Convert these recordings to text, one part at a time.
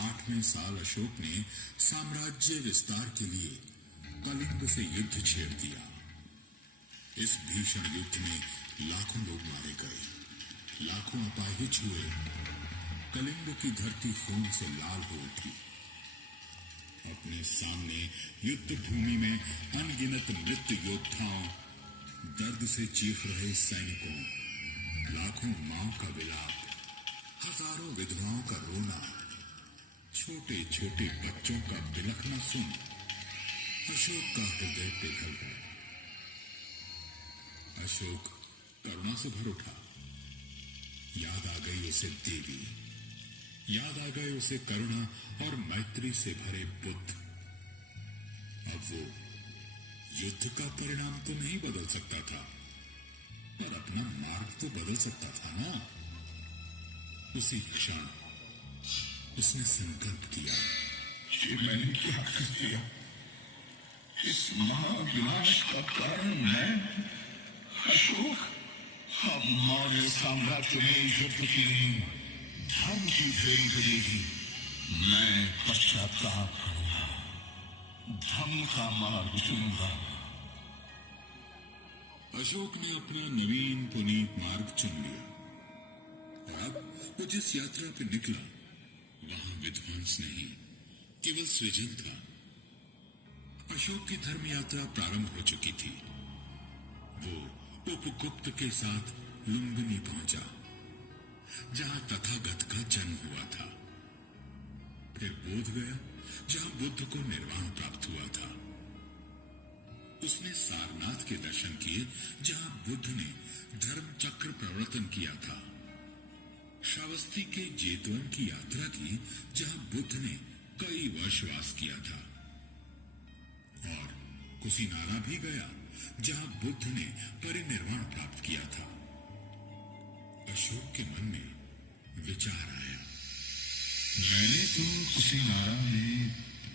8वें साल अशोक ने साम्राज्य विस्तार के लिए कलिंग से युद्ध छेड़ दिया। इस भीषण युद्ध में लाखों लोग मारे गए, लाखों अपाहिज हुए। कलिंग की धरती खून से लाल हो उठी। अपने सामने युद्ध भूमि में अनगिनत मृत योद्धाओं, दर्द से चीख रहे सैनिकों, लाखों मांओं का विलाप, हजारों विधवाओं का रोना, छोटे छोटे बच्चों का बिलखना सुन अशोक का हृदय पिघल गया। अशोक करुणा से भर उठा। याद आ गई उसे देवी, याद आ गए उसे करुणा और मैत्री से भरे बुद्ध। अब वो युद्ध का परिणाम तो नहीं बदल सकता था, पर अपना मार्ग तो बदल सकता था ना। उसी क्षण उसने संकल्प किया, ये मैंने क्या कर दिया? इस महाविनाश का कारण मैं अशोक। अब मौर्य साम्राज्य में युद्ध की नहीं, धर्म की फेरी बजेगी। मैं पश्चाताप करूंगा, धर्म का मार्ग चुनूंगा। अशोक ने अपना नवीन पुनीत मार्ग चुन लिया। और अब वो जिस यात्रा पे निकला, वहां विध्वंस नहीं, केवल सृजन था। अशोक की धर्म यात्रा प्रारंभ हो चुकी थी। वो उपगुप्त के साथ लुम्बिनी पहुंचा, जहां तथागत का जन्म हुआ था। फिर बोध गया, जहां बुद्ध को निर्वाण प्राप्त हुआ था। उसने सारनाथ के दर्शन किए, जहां बुद्ध ने धर्म चक्र प्रवर्तन किया था। श्रावस्ती के जेतवन की यात्रा की, जहां बुद्ध ने कई वर्ष वास किया था। और कुशीनारा भी गया, जहां बुद्ध ने परिनिर्वाण प्राप्त किया था। अशोक के मन में विचार आया, मैंने तो कुशीनारा में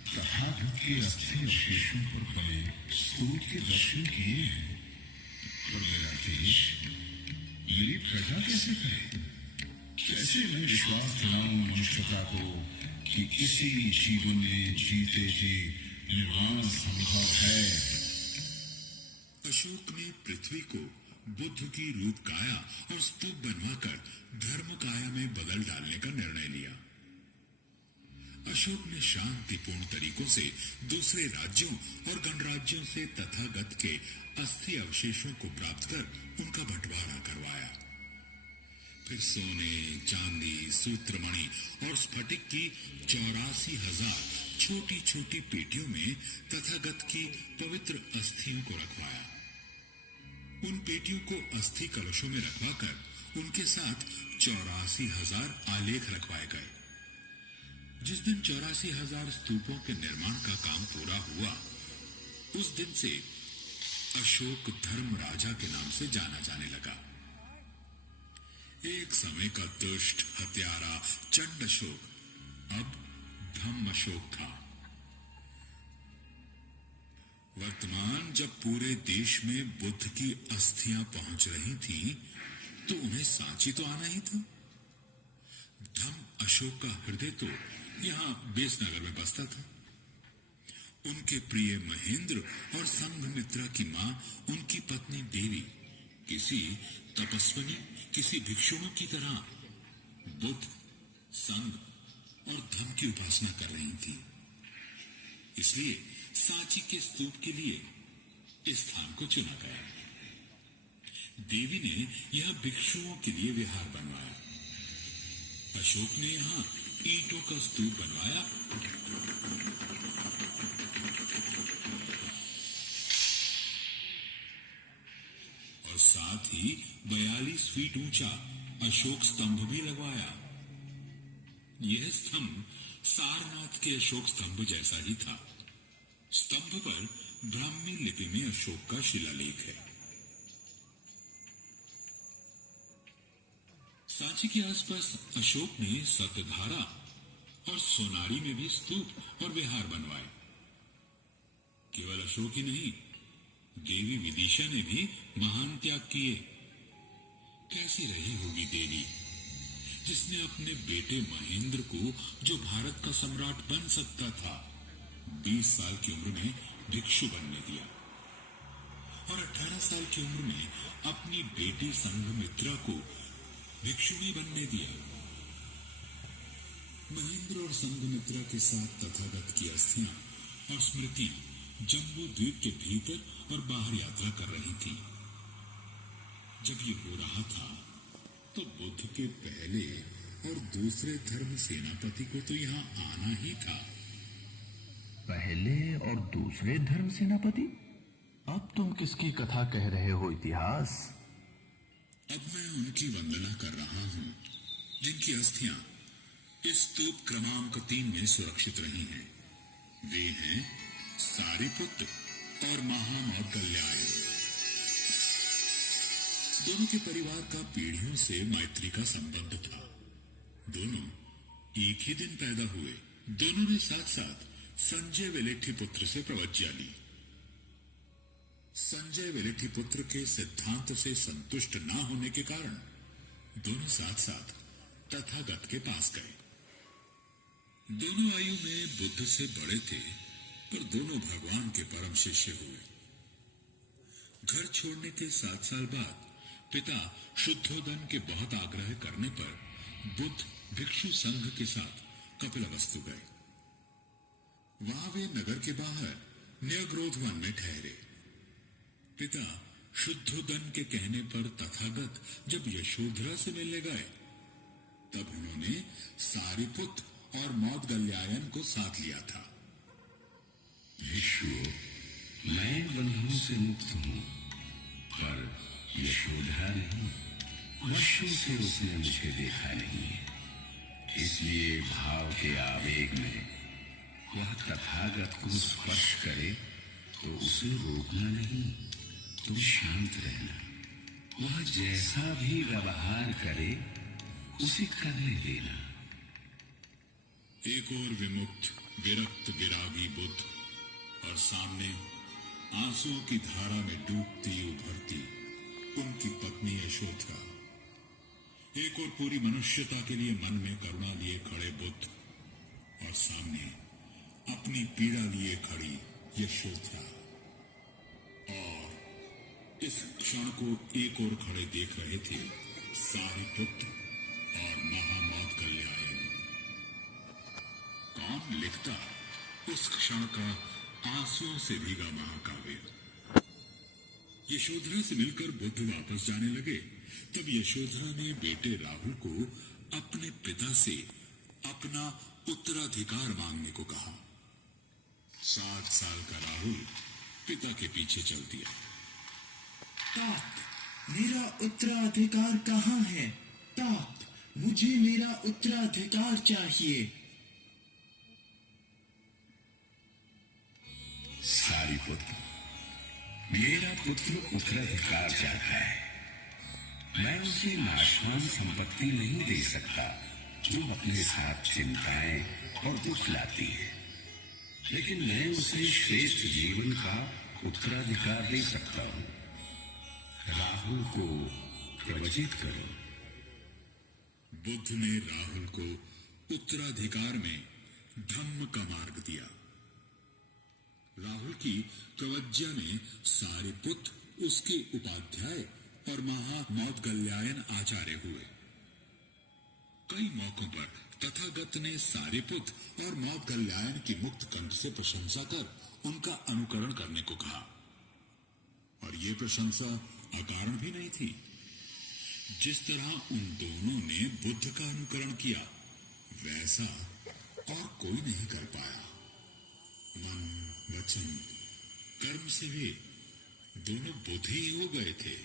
तथागत के अस्थि अवशेषों पर बने स्तूप के दर्शन किए हैं, पर मेरा देश, मेरी प्रजा कैसे करे? कैसे मैं विश्वास दिलाऊं मनुष्यता को कि किसी जीवन में जीते जी निर्वाण संभव है? अशोक ने पृथ्वी को बुद्ध की रूप काया और स्तूप बनवाकर धर्म काया में बदल डालने का निर्णय लिया। अशोक ने शांतिपूर्ण तरीकों से दूसरे राज्यों और गणराज्यों से तथागत के अस्थि अवशेषों को प्राप्त कर उनका बंटवारा करवाया। फिर सोने, चांदी, सूत्रमणि और स्फटिक की 84,000 छोटी छोटी पेटियों में तथागत की पवित्र अस्थियों को रखवाया। उन पेटियों को अस्थि कलशों में रखवाकर उनके साथ 84,000 आलेख रखवाए गए। जिस दिन 84,000 स्तूपों के निर्माण का काम पूरा हुआ, उस दिन से अशोक धर्म राजा के नाम से जाना जाने लगा। एक समय का दुष्ट, हत्यारा, चंड अशोक अब धम्म अशोक था। वर्तमान जब पूरे देश में बुद्ध की अस्थियां पहुंच रही थी, तो उन्हें सांची तो आना ही था। धम्म अशोक का हृदय तो यहां बेसनगर में बसता था। उनके प्रिय महेंद्र और संघमित्रा की मां, उनकी पत्नी देवी, किसी तपस्विनी, किसी भिक्षुओं की तरह बुद्ध, संघ और धम्म की उपासना कर रही थी। इसलिए सांची के स्तूप के लिए इस स्थान को चुना गया। देवी ने यह भिक्षुओं के लिए विहार बनवाया। अशोक ने यहां ईंटों का स्तूप बनवाया। और साथ ही 42 फीट ऊंचा अशोक स्तंभ भी लगवाया। यह स्तंभ सारनाथ के अशोक स्तंभ जैसा ही था। स्तंभ पर ब्राह्मी लिपि में अशोक का शिलालेख है। सांची के आसपास अशोक ने सतधारा और सोनारी में भी स्तूप और विहार बनवाए। केवल अशोक ही नहीं, देवी विदिशा ने भी महान त्याग किए। कैसी रही होगी देवी, जिसने अपने बेटे महेंद्र को, जो भारत का सम्राट बन सकता था, 20 साल की उम्र में भिक्षु बनने दिया और 18 साल की उम्र में अपनी बेटी संघमित्रा को भिक्षुणी बनने दिया। महेंद्र और संघमित्रा के साथ तथागत की अस्थियां और स्मृति जम्बू द्वीप के भीतर और बाहर यात्रा कर रही थी। जब ये हो रहा था तो बुद्ध के पहले और दूसरे धर्म सेनापति को तो यहाँ आना ही था। पहले और दूसरे धर्म सेनापति? अब तुम किसकी कथा कह रहे हो इतिहास? अब मैं उनकी वंदना कर रहा हूँ जिनकी अस्थियां इस स्तूप क्रमांक 3 में सुरक्षित रही हैं। वे हैं सारिपुत्र और महामौदगल्यायन। दोनों के परिवार का पीढ़ियों से मैत्री का संबंध था। दोनों एक ही दिन पैदा हुए। दोनों ने साथ साथ संजय वेलेट्ठीपुत्र से प्रवज्ञा ली। संजय वेलेट्ठीपुत्र के सिद्धांत से संतुष्ट न होने के कारण दोनों साथ साथ तथागत के पास गए। दोनों आयु में बुद्ध से बड़े थे, पर दोनों भगवान के परम शिष्य हुए। घर छोड़ने के 7 साल बाद पिता शुद्धोदन के बहुत आग्रह करने पर बुद्ध भिक्षु संघ के साथ कपिलवस्तु गए। वहां वे नगर के बाहर न्यग्रोध वन में ठहरे। पिता शुद्धोदन के कहने पर तथागत जब यशोधरा से मिलने गए, तब उन्होंने सारिपुत्र और मौदगल्यायन को साथ लिया था। भिक्षु, मैं बंधुओं से मुक्त हूँ, पर यशोधरा नहीं। वर्षों से उसने मुझे देखा नहीं है, इसलिए भाव के आवेग में वह तथागत को स्पर्श करे तो उसे रोकना नहीं, तुम शांत रहना। वह जैसा भी व्यवहार करे उसे करने देना। एक और विमुक्त विरक्त विरागी बुद्ध, और सामने आंसुओं की धारा में डूबती उभरती उनकी पत्नी यशोधरा। एक और पूरी मनुष्यता के लिए मन में करुणा लिए खड़े बुद्ध, और सामने अपनी पीड़ा लिए खड़ी यशोधरा। और इस क्षण को एक और खड़े देख रहे थे सारिपुत्र और महामौदगल्यायन। कौन लिखता उस क्षण का आंसुओं से भीगा महाकाव्य? यशोधरा से मिलकर बुद्ध वापस जाने लगे, तब यशोधरा ने बेटे राहुल को अपने पिता से अपना उत्तराधिकार मांगने को कहा। 7 साल का राहुल पिता के पीछे चल दिया। तात, मेरा उत्तराधिकार कहाँ है? तात, मुझे मेरा उत्तराधिकार चाहिए। सारिपुत्र, मेरा पुत्र उत्तराधिकार चाहता है। मैं उसे नाशवान संपत्ति नहीं दे सकता जो अपने साथ चिंताएं और दुख लाती है, लेकिन मैं उसे श्रेष्ठ जीवन का उत्तराधिकार दे सकता हूं। राहुल को प्रवचित करो। बुद्ध ने राहुल को उत्तराधिकार में धम्म का मार्ग दिया। राहुल की प्रवज्ञा में सारिपुत्र उसके उपाध्याय और महामौदगल्यायन आचार्य हुए। कई मौकों पर तथागत ने सारिपुत्र और मौदगल्यायन की मुक्त कंठ से प्रशंसा कर उनका अनुकरण करने को कहा, और ये प्रशंसा अकारण भी नहीं थी। जिस तरह उन दोनों ने बुद्ध का अनुकरण किया, वैसा और कोई नहीं कर पाया। मन, वचन, कर्म से वे दोनों बुद्ध ही हो गए थे।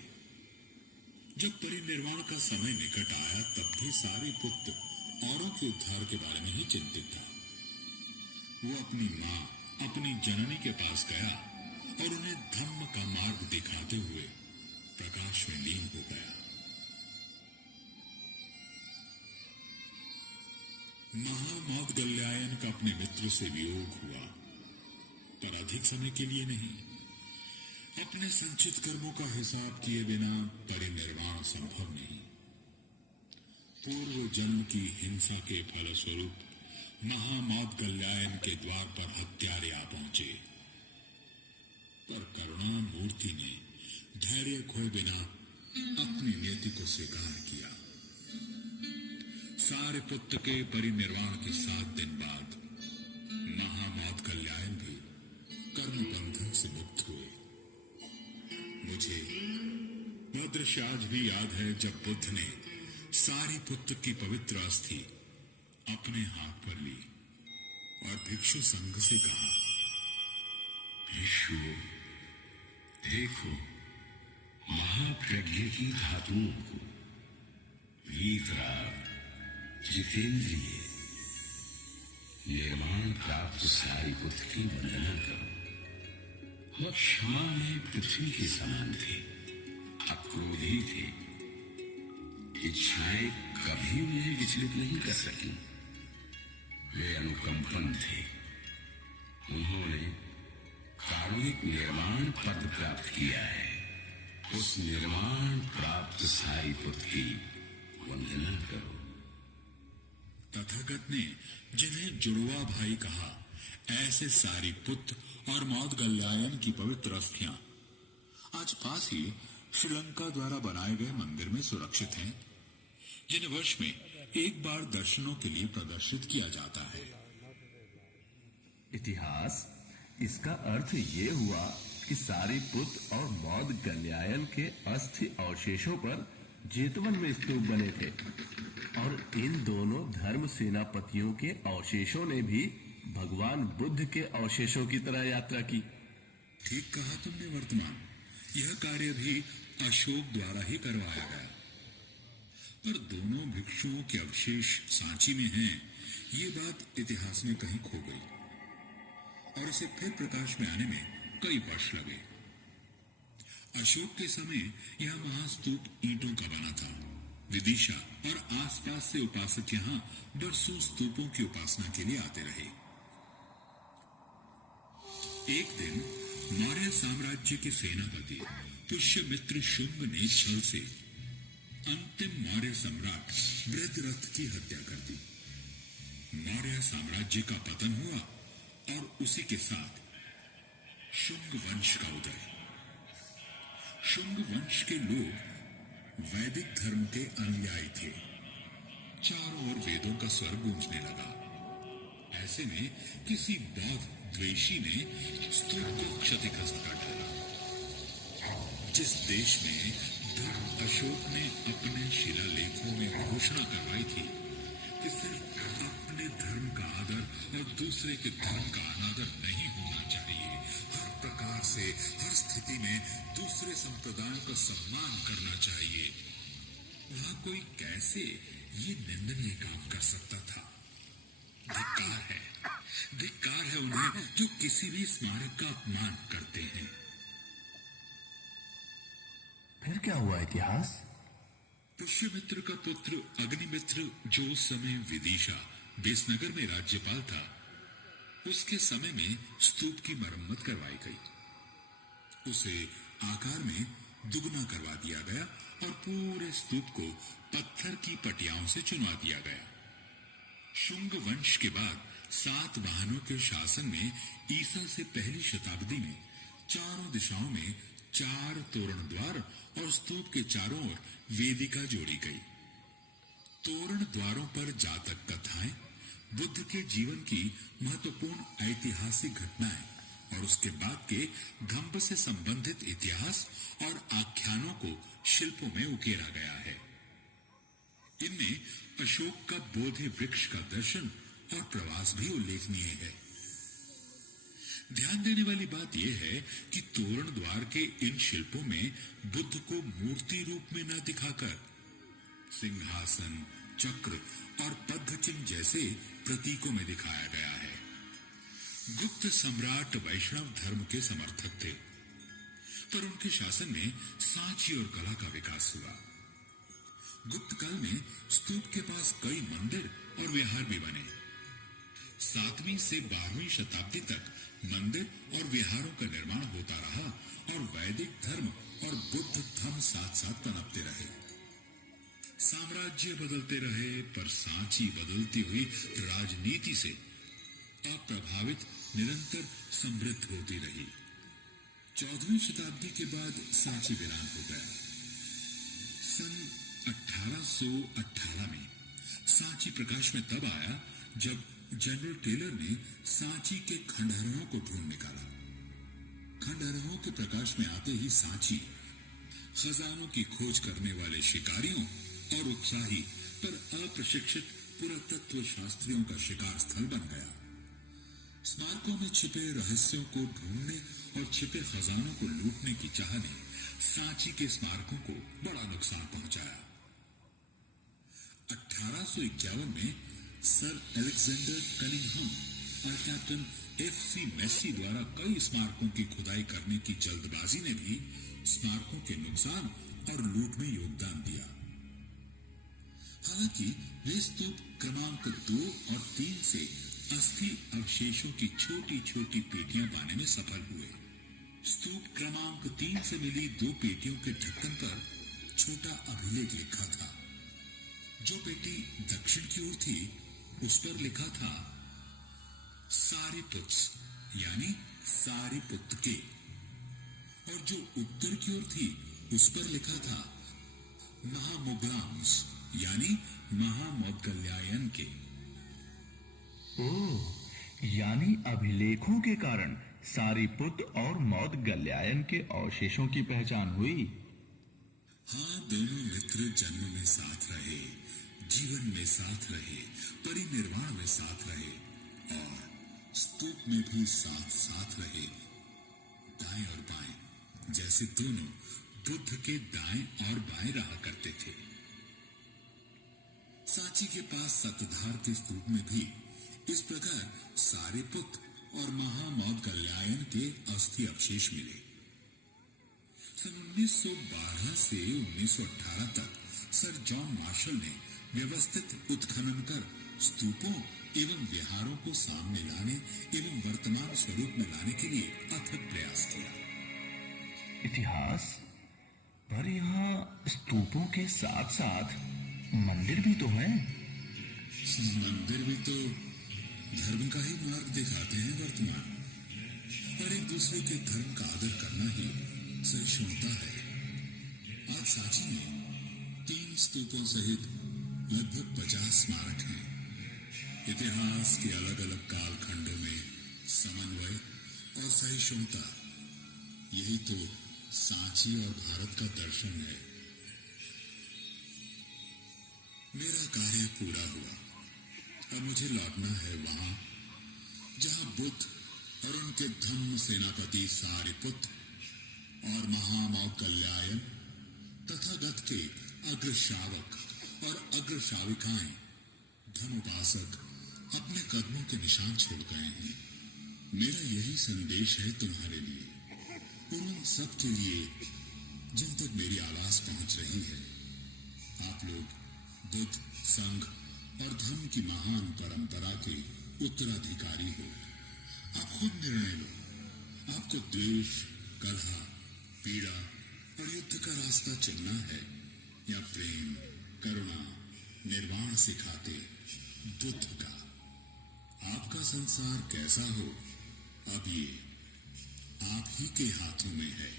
जब परिनिर्वाण का समय निकट आया, तब भी सारिपुत्र औरों के उद्धार के बारे में ही चिंतित था। वो अपनी माँ, अपनी जननी के पास गया और उन्हें धम्म का मार्ग दिखाते हुए प्रकाश में लीन हो गया। महामौदगल्यायन का अपने मित्र से वियोग हुआ, पर अधिक समय के लिए नहीं। अपने संचित कर्मों का हिसाब किए बिना परिनिर्वाण संभव नहीं। पूर्व जन्म की हिंसा के फलस्वरूप महामौदगल्यायन के द्वार पर हत्यारे आ पहुंचे, पर करुणा मूर्ति ने धैर्य खोए बिना अपनी नियति को स्वीकार किया। सारे पुत्र के परिनिर्वाण के 7 दिन बाद महामौदगल्यायन भी कर्म बंधन से मुक्त हुए। मुझे वह दृश्य आज भी याद है जब बुद्ध ने सारी पुत्र की पवित्र अस्थि अपने हाथ पर ली और भिक्षु संघ से कहा, भिक्षु देखो, महाप्रज्ञ की धातुओं को वीतराग, जितेंद्रिय, निर्माण प्राप्त सारी पुत्र की वंदना करो। वह क्षमा में पृथ्वी के समान थे, अक्रोधी थे, इच्छाएं कभी उन्हें विचलित नहीं कर सकी। वे अनुकंपन थे। उन्होंने कारुणिक निर्माण पद प्राप्त किया है। उस निर्माण प्राप्त सारी पुत्र की वंदना करो। तथागत ने जिन्हें जुड़वा भाई कहा, ऐसे सारी पुत्र और मौदगल्यायन की पवित्र अस्थियां आज पास ही श्रीलंका द्वारा बनाए गए मंदिर में सुरक्षित हैं, जिन्हें वर्ष में एक बार दर्शनों के लिए प्रदर्शित किया जाता है। इतिहास, इसका अर्थ ये हुआ कि सारी पुत्र और मौदगल्यायन के अस्थि अवशेषों पर जेतवन में स्तूप बने थे, और इन दोनों धर्म सेनापतियों के अवशेषों ने भी भगवान बुद्ध के अवशेषों की तरह यात्रा की। ठीक कहा तुमने वर्तमान, यह कार्य भी अशोक द्वारा ही करवाया गया। पर दोनों भिक्षुओं के अवशेष सांची में हैं, ये बात इतिहास में कहीं खो गई और इसे फिर प्रकाश में आने में कई वर्ष लगे। अशोक के समय यह महास्तूप ईंटों का बना था। विदिशा और आसपास से उपासक यहाँ बरसों स्तूपों की उपासना के लिए आते रहे। एक दिन मौर्य साम्राज्य के सेनापति पुष्यमित्र शुंग ने छल से अंतिम मौर्य सम्राट बृहद्रथ की हत्या कर दी। मौर्य साम्राज्य का पतन हुआ और उसी के साथ शुंग वंश का उदय। शुंग वंश के लोग वैदिक धर्म के अनुयायी थे। चारों ओर वेदों का स्वर गूंजने लगा। ऐसे में किसी बौद्ध द्वेषी ने स्तूप को क्षतिग्रस्त कर डाला। जिस देश में धर्म अशोक ने अपने शिलालेखों में घोषणा करवाई थी कि सिर्फ अपने धर्म का आदर और दूसरे के धर्म का अनादर नहीं होना चाहिए, हर प्रकार से हर स्थिति में दूसरे संप्रदायों का सम्मान करना चाहिए, वहां कोई कैसे ये निंदनीय काम कर सकता था? धिक्कार है उन्हें जो किसी भी स्मारक का अपमान करते हैं। फिर क्या हुआ इतिहास? पुष्यमित्र का पुत्र अग्निमित्र, जो उस समय विदिशा बेसनगर में राज्यपाल था, उसके समय में स्तूप की मरम्मत करवाई गई। उसे आकार में दुगना करवा दिया गया और पूरे स्तूप को पत्थर की पटियाओं से चुनवा दिया गया। शुंग वंश के बाद सातवाहनों के शासन में ईसा से पहली शताब्दी में चारों दिशाओं में 4 तोरण द्वार और स्तूप के चारों ओर वेदिका जोड़ी गई। तोरण द्वारों पर जातक कथाएं, बुद्ध के जीवन की महत्वपूर्ण ऐतिहासिक घटनाएं और उसके बाद के धम्म से संबंधित इतिहास और आख्यानों को शिल्पों में उकेरा गया है। इनमें अशोक का बोधि वृक्ष का दर्शन और प्रवास भी उल्लेखनीय है। ध्यान देने वाली बात यह है कि तोरण द्वार के इन शिल्पों में बुद्ध को मूर्ति रूप में न दिखाकर सिंहासन, चक्र और पद्म चिन्ह जैसे प्रतीकों में दिखाया गया है। गुप्त सम्राट वैष्णव धर्म के समर्थक थे, पर उनके शासन में सांची और कला का विकास हुआ। गुप्त काल में स्तूप के पास कई मंदिर और विहार भी बने। 7वीं से 12वीं शताब्दी तक मंदिर और विहारों का निर्माण होता रहा और वैदिक धर्म और बुद्ध धर्म साथ साथ पनपते रहे। साम्राज्य बदलते रहे, पर सांची बदलती हुई राजनीति से अप्रभावित निरंतर समृद्ध होती रही। 14वीं शताब्दी के बाद सांची वीरान हो गया। सन 1818 में सांची प्रकाश में तब आया जब जनरल टेलर ने सांची के खंडहरों को ढूंढ निकाला। खंडहरों के प्रकाश में आते ही सांची खजानों की खोज करने वाले शिकारियों और उत्साही पर अप्रशिक्षित पुरातत्व शास्त्रियों का शिकार स्थल बन गया। स्मारकों में छिपे रहस्यों को ढूंढने और छिपे खजानों को लूटने की चाह ने सांची के स्मारकों को बड़ा नुकसान पहुंचाया। 1851 में सर अलेक्जेंडर कनिंघम और कैप्टन F.C. मेसी द्वारा कई स्मारकों की खुदाई करने की जल्दबाजी ने भी स्मारकों के नुकसान और लूट में योगदान दिया। हालांकि वे स्तूप क्रमांक 2 और 3 से अस्थि अवशेषों की छोटी छोटी पेटियां पाने में सफल हुए। स्तूप क्रमांक 3 से मिली 2 पेटियों के ढक्कन पर छोटा अभिलेख लिखा था। जो पेटी दक्षिण की ओर थी उस पर लिखा था सारीपुत्स यानी सारीपुत के, और जो उत्तर की ओर थी उस पर लिखा था महामोगलाम्स यानी महामौदगल्यायन के। ओह, यानी अभिलेखों के कारण सारीपुत और मौदगल्यायन के अवशेषों की पहचान हुई। हाँ, दोनों मित्र जन्म में साथ रहे, जीवन में साथ रहे, परिनिर्वाण में साथ रहे और स्तूप में भी साथ साथ रहे। दाएं और बाएं जैसे दोनों बुद्ध के दाएं और बाएं रहा करते थे। सांची के पास सतधार के स्तूप में भी इस प्रकार सारीपुत और महामौदगल्यायन के अस्थि अवशेष मिले। सन 1912 से 1918 तक सर जॉन मार्शल ने व्यवस्थित उत्खनन कर स्तूपों एवं विहारों को सामने लाने एवं वर्तमान स्वरूप में लाने के लिए अथक प्रयास किया। इतिहास पर यहाँ स्तूपों के साथ साथ मंदिर भी तो है। मंदिर भी तो धर्म का ही मार्ग दिखाते हैं वर्तमान, पर एक दूसरे के धर्म का आदर करना ही सहिष्णुता है। आज सांची में 3 स्तूपों सहित लगभग 50 स्मारक हैं। इतिहास के अलग अलग कालखंडों में समन्वय और सहिष्णुता, यही तो सांची और भारत का दर्शन है। मेरा कार्य पूरा हुआ। अब मुझे लौटना है वहां जहां बुद्ध और उनके धम्म सेनापति सारीपुत और महामौदगल्यायन तथागत के अग्रश्रावक और अग्रश्राविकाएं धर्मोपासक अपने कदमों के निशान छोड़ गए हैं। मेरा यही संदेश है तुम्हारे लिए, उन सब के लिए जिन तक मेरी आवाज पहुंच रही है। आप लोग बुद्ध, संघ और धर्म की महान परंपरा के उत्तराधिकारी हो। आप खुद निर्णय लो, आपको द्वेष, कलह, पीड़ा और युद्ध का रास्ता चुनना है या प्रेम, करुणा, निर्वाण सिखाते बुद्ध का। आपका संसार कैसा हो, अब ये आप ही के हाथों में है।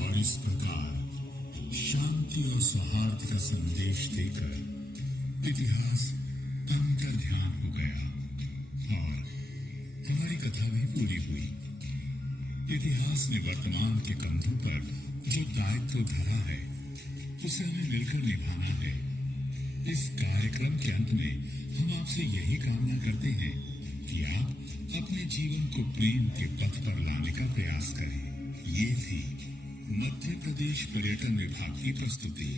और इस प्रकार शांति और सौहार्द का संदेश देकर इतिहास तन का ध्यान हो गया और हमारी कथा भी पूरी हुई। इतिहास ने वर्तमान के कंधों पर जो दायित्व धरा है उसे हमें मिलकर निभाना है। इस कार्यक्रम के अंत में हम आपसे यही कामना करते हैं कि आप अपने जीवन को प्रेम के पथ पर लाने का प्रयास करें। ये थी मध्य प्रदेश पर्यटन विभाग की प्रस्तुति।